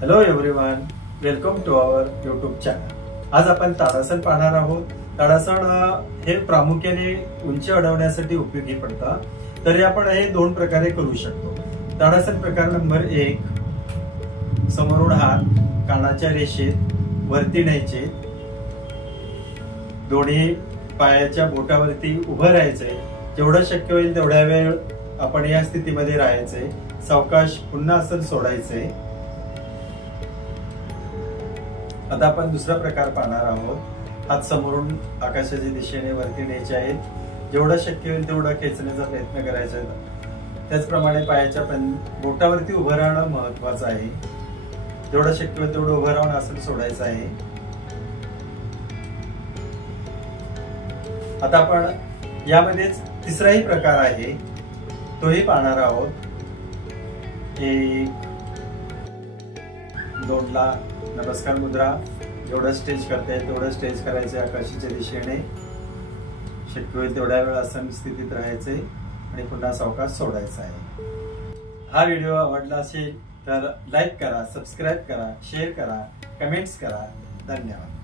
Hello everyone, welcome to our YouTube channel. आज आपण ताडासन पाहणार आहोत। ताडासन हे प्रामुख्याने उंची वाढवण्यासाठी उपयोगी पडतात। तरी आपण हे दोन प्रकारे करू शकतो। ताडासन प्रकार नंबर 1, समोरून हात कानाच्या रेषेत वरती न्यायचे, दोन्ही पायाच्या बोटावरती उभं राहायचंय। जेवढं शक्य होईल तेवढ्या वेळ आपण या स्थितीमध्ये राहायचंय। सावकाश पुन्हा आसन सोडायचंय। आता आपण दुसरा प्रकार पाहणार आहोत। हात समोरून आकाशाच्या दिशेने वरती न्यायचे आहेत। जेवढं शक्य होईल तेवढं खेचण्याचा प्रयत्न करायचा आहे। त्याचप्रमाणे पायाच्या बोटावरती उभं राहणं महत्वाचं आहे। जेवढं शक्य होईल तेवढं उभं राहून आसन सोडायचं आहे। आता आपण यामध्येच तिसराही प्रकार आहे, तोही पाहणार आहोत। 1, 2 ला नमस्कार मुद्रा। जेवढं स्ट्रेच करता येईल तेवढं स्ट्रेच करायचे आकाशाच्या दिशेने। शक्य होईल तेवढ्या वेळ आसन स्थितीत राहायचे आणि पुन्हा सावकाश सोडायचं आहे। हा व्हिडिओ आवडला असेल तर लाईक करा, सबस्क्राईब करा, शेअर करा, कमेंट्स करा। धन्यवाद।